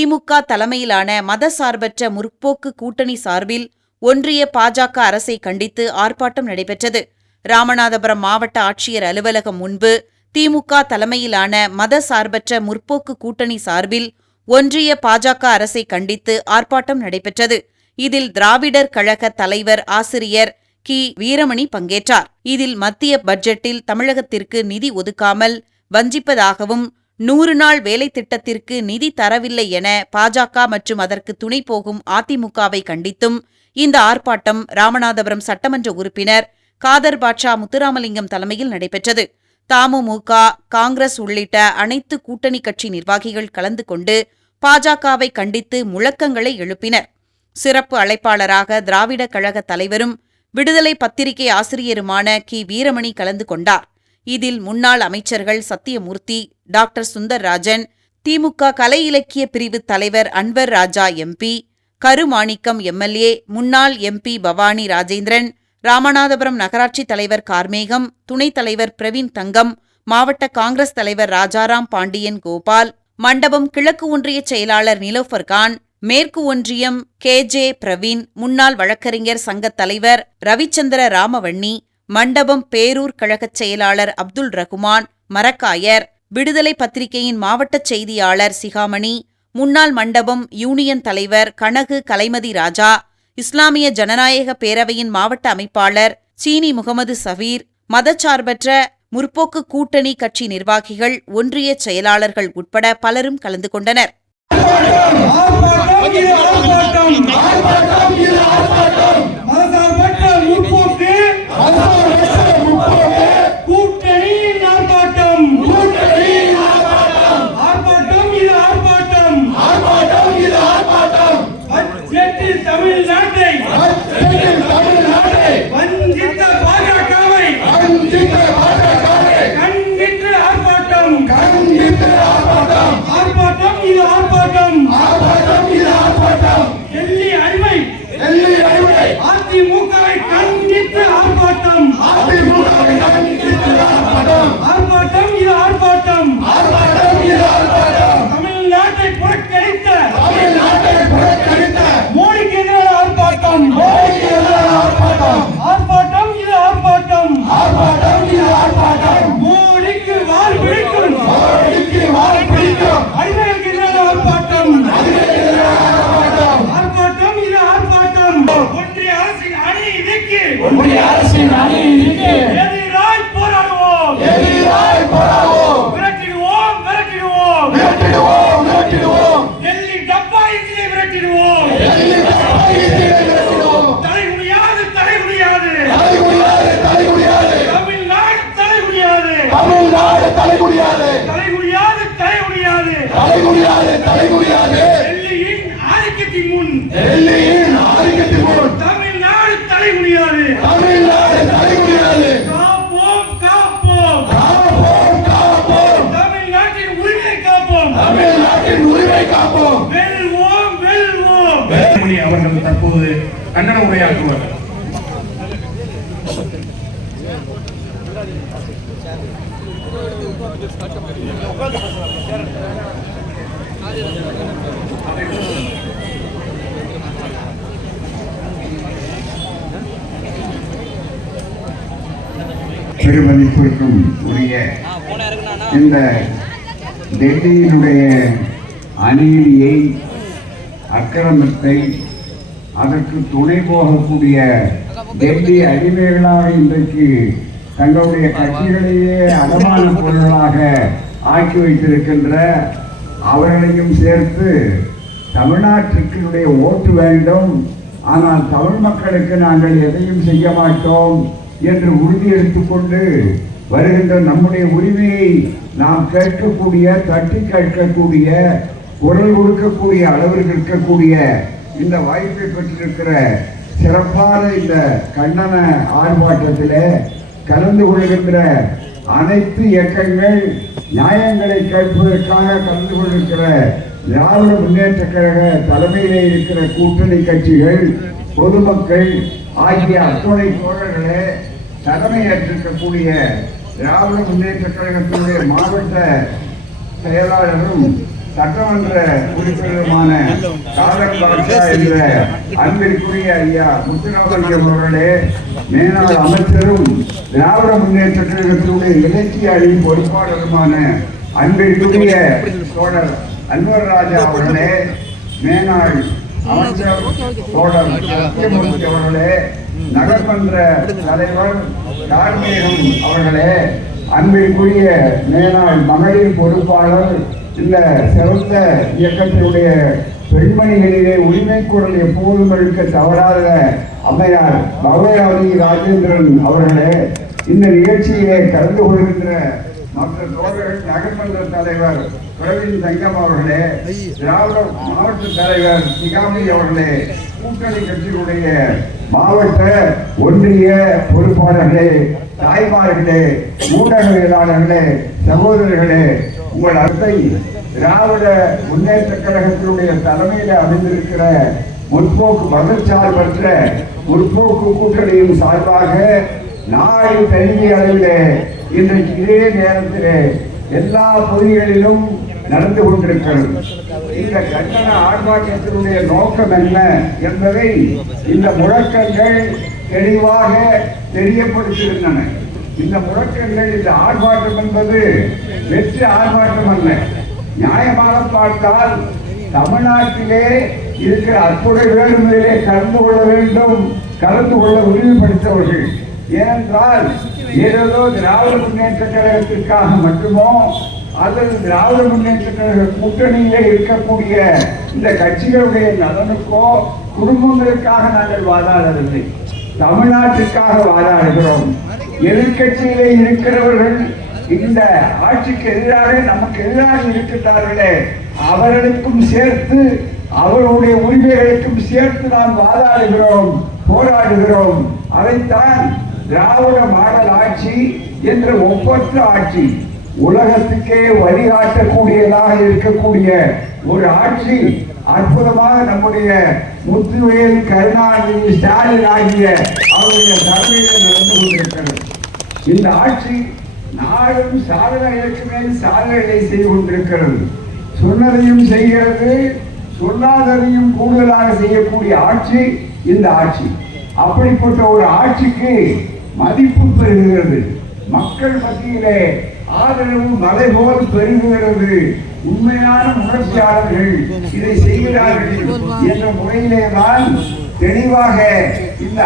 திமுக தலைமையிலான மதசார்பற்ற முற்போக்கு கூட்டணி சார்பில் ஒன்றிய பாஜக அரசை கண்டித்து ஆர்ப்பாட்டம் நடைபெற்றது. ராமநாதபுரம் மாவட்ட ஆட்சியர் அலுவலகம் முன்பு திமுக தலைமையிலான மதசார்பற்ற முற்போக்கு கூட்டணி சார்பில் ஒன்றிய பாஜக அரசை கண்டித்து ஆர்ப்பாட்டம் நடைபெற்றது. இதில் திராவிடர் கழக தலைவர் ஆசிரியர் கி. வீரமணி பங்கேற்றார். இதில் மத்திய பட்ஜெட்டில் தமிழகத்திற்கு நிதி ஒதுக்காமல் வஞ்சிப்பதாகவும் நூறு நாள் வேலை திட்டத்திற்கு நிதி தரவில்லை என பாஜக மற்றும் அதற்கு துணை போகும் அதிமுகவை கண்டித்தும் இந்த ஆர்ப்பாட்டம் ராமநாதபுரம் சட்டமன்ற உறுப்பினர் காதர் பாட்ஷா முத்துராமலிங்கம் தலைமையில் நடைபெற்றது. தமுமுக காங்கிரஸ் உள்ளிட்ட அனைத்து கூட்டணி கட்சி நிர்வாகிகள் கலந்து கொண்டு பாஜகவை கண்டித்து முழக்கங்களை எழுப்பினர். சிறப்பு அழைப்பாளராக திராவிட கழக தலைவரும் விடுதலை பத்திரிகை ஆசிரியருமான கி வீரமணி கலந்து கொண்டார். இதில் முன்னாள் அமைச்சர்கள் சத்தியமூர்த்தி டாக்டர் சுந்தர்ராஜன் திமுக கலை இலக்கிய பிரிவு தலைவர் அன்வர் ராஜா எம்பி கருமாணிக்கம் எம்எல்ஏ முன்னாள் எம்பி பவானி ராஜேந்திரன் ராமநாதபுரம் நகராட்சி தலைவர் கார்மேகம் துணைத் தலைவர் பிரவீன் தங்கம் மாவட்ட காங்கிரஸ் தலைவர் ராஜாராம் பாண்டியன் கோபால் மண்டபம் கிழக்கு ஒன்றிய செயலாளர் நிலோஃபர் கான் மேற்கு ஒன்றியம் கே ஜே பிரவீன் முன்னாள் வழக்கறிஞர் சங்கத் தலைவர் ரவிச்சந்திர ராமவண்ணி மண்டபம் பேரூர் கழகச் செயலாளர் அப்துல் ரகுமான் மரக்காயர். விடுதலை பத்திரிகையின் மாவட்ட செய்தியாளர் சிகாமணி. முன்னாள் மண்டபம் யூனியன் தலைவர் கனகு கலைமதி ராஜா. இஸ்லாமிய ஜனநாயக பேரவையின் மாவட்ட அமைப்பாளர் சீனி முகமது சபீர். மதச்சார்பற்ற முற்போக்கு கூட்டணி கட்சி நிர்வாகிகள் ஒன்றிய செயலாளர்கள் உட்பட பலரும் கலந்து கொண்டனர். முற்போக்கு அரசின் அநீதிக்கு எதிராய் போராடுவோம். எதிராய் போராடுவோம். விரட்டிடுவோம் விரட்டிடுவோம். விரட்டிடுவோம் விரட்டிடுவோம். டெல்லி டப்பா இன்ஜினை விரட்டிடுவோம். தலை முடியாது தலை முடியாது தலை முடியாது தலை முடியாது தமிழ்நாடு தலை முடியாது தமிழ்நாடு தலை முடியாது தலை முடியாது தலை முடியாது தலை முடியாது தலை முடியாது டெல்லியின் ஆதிக்கத்தின் முன். டெல்லியின் தமிழ்நாட்டின் உரிமை காப்போம். வெல்வோம் வெல்வோம். வேலுமணி அவர்கள் தற்போது கண்டன உரையாற்றுவார். பெருமதிப்பிற்கும் உரிய இந்த டெல்லியினுடைய அநீதியை அக்கிரமத்தை அதற்கு துணை போகக்கூடிய டெல்லி அடிமைகளாக இன்றைக்கு தங்களுடைய கட்சிகளையே அவமான பொருள்களாக ஆக்கி வைத்திருக்கின்ற அவர்களையும் சேர்த்து தமிழ்நாட்டிற்குடைய ஓட்டு வேண்டும். ஆனால் தமிழ் மக்களுக்கு நாங்கள் எதையும் செய்ய மாட்டோம் என்று உறுதி எடுத்துக்கொண்டு வருகின்ற நம்முடைய உரிமையை நாம் கேட்கக்கூடிய தட்டி கேட்கக்கூடிய குரல் கொடுக்கக்கூடிய அளவிற்கு இருக்கக்கூடிய இந்த வாய்ப்பை பெற்றிருக்கிற சிறப்பான இந்த கண்டன ஆர்ப்பாட்டத்தில் கலந்து கொள்கின்ற அனைத்து இயக்கங்கள் நியாயங்களை கேட்பதற்காக கலந்து கொண்டிருக்கிற திராவிட முன்னேற்ற கழக தலைமையிலே இருக்கிற கூட்டணி கட்சிகள் பொதுமக்கள் ஆகிய அத்துணை தோழர்களே தலைமையேற்றிருக்கக்கூடிய திராவிட முன்னேற்ற கழகத்தினுடைய மாவட்ட செயலாளரும் சட்டமன்ற உறுப்பினருமான என்ற அன்பிற்குரிய ஐயா முத்துராமலிங்கம் அவர்களே மேலாள் அமைச்சரும் திராவிட முன்னேற்ற கழகத்தினுடைய இலக்கிய அணி பொறுப்பாளருமான அன்பிற்குரிய தோழர் அன்வர் ராஜா அவர்களே மேனாள் அமைச்சர் தோழர் சத்தியமூர்த்தி அவர்களே நகர்மன்ற தலைவர் கார்மேகம் அவர்களே அன்பிற்குரிய மேலாள் மகளிர் பொறுப்பாளர் இந்த சிறந்த இயக்கத்தினுடைய பெண்மணிகளிலே உரிமை குரல் எப்போதும் எடுக்க தவறாத அம்மையார் பவயாவதி ராஜேந்திரன் அவர்களே இந்த நிகழ்ச்சியிலே கலந்து கொள்கின்ற மற்ற தோழர்கள் நகர்மன்ற தலைவர் பிரவீன் தங்கம் அவர்களே திராவிட மாவட்ட தலைவர் சிகாமி அவர்களே கூட்டணி கட்சியினுடைய மாவட்ட ஒன்றிய பொறுப்பாளர்களே தாய்மார்களே ஊடகவியலாளர்களே சகோதரர்களே உங்கள் அத்தை திராவிட முன்னேற்ற கழகத்தினுடைய தலைமையில அமைந்திருக்கிற முற்போக்கு மதச்சார்பற்ற முற்போக்கு கூட்டணியின் சார்பாக நாளை பெரிய அளவிலே இன்றைக்கு இதே நேரத்திலே எல்லா பகுதிகளிலும் நடந்து கொண்டிருக்கிறது. இந்த கண்டன ஆர்ப்பாட்டத்தினுடைய நோக்கம் என்ன என்பதை இந்த முழக்கங்கள் தெளிவாக தெரியப்படுத்தியிருந்தன. இந்த முழக்கங்கள் இந்த ஆர்ப்பாட்டம் என்பது வெற்றி ஆர்ப்பாட்டம் அல்ல. நியாயமாக பார்த்தால் தமிழ்நாட்டிலே இருக்கிற அத்துறை வேண்டுமையிலே கலந்து கொள்ள வேண்டும் கலந்து கொள்ள உறுதிப்படுத்தவர்கள். ஏனென்றால் ஏதோ திராவிட முன்னேற்ற கழகத்திற்காக மட்டுமோ அல்லது திராவிட முன்னேற்ற கழக கூட்டணியிலே இருக்கக்கூடிய இந்த கட்சிகளுடைய நலனுக்கோ குடும்பங்களுக்காக நாங்கள் வாதாடவில்லை. தமிழ்நாட்டிற்காக வாதாடுகிறோம். எதிர்கட்சியிலே இருக்கிறவர்கள் இந்த ஆட்சிக்கு எதிராக நமக்கு எதிராக இருக்கின்றார்களே அவர்களுக்கும் சேர்த்து அவர்களுடைய உரிமைகளுக்கும் சேர்த்து நாம் வாதாடுகிறோம் போராடுகிறோம். அதைத்தான் திராவிட மாடல் ஆட்சி என்ற ஒப்பற்ற ஆட்சி உலகத்துக்கே வழிகாட்டக்கூடியதாக இருக்கக்கூடிய ஒரு ஆட்சி அற்புதமாக நம்முடைய முத்துவேல் கருணாநிதி ஸ்டாலின் ஆகிய அவருடைய தலைமையில் நடந்து கொண்டிருக்கிறது. இந்த ஆட்சி நாடும் சாதனைகளுக்கு மேல் சாதனைகளை செய்து கொண்டிருக்கிறது. சொன்னதையும் செய்கிறது சொல்லாததையும் கூடுதலாக செய்யக்கூடிய ஆட்சி இந்த ஆட்சி. அப்படிப்பட்ட ஒரு ஆட்சிக்கு மதிப்பு பெறுகிறது. மக்கள் மத்தியிலே ஆதரவு மலை போல் பெருகுகிறது. உண்மையான முயற்சியாளர்கள் இதை செய்கிறார்கள் என்ற முறையிலே தான் தெளிவாக இந்த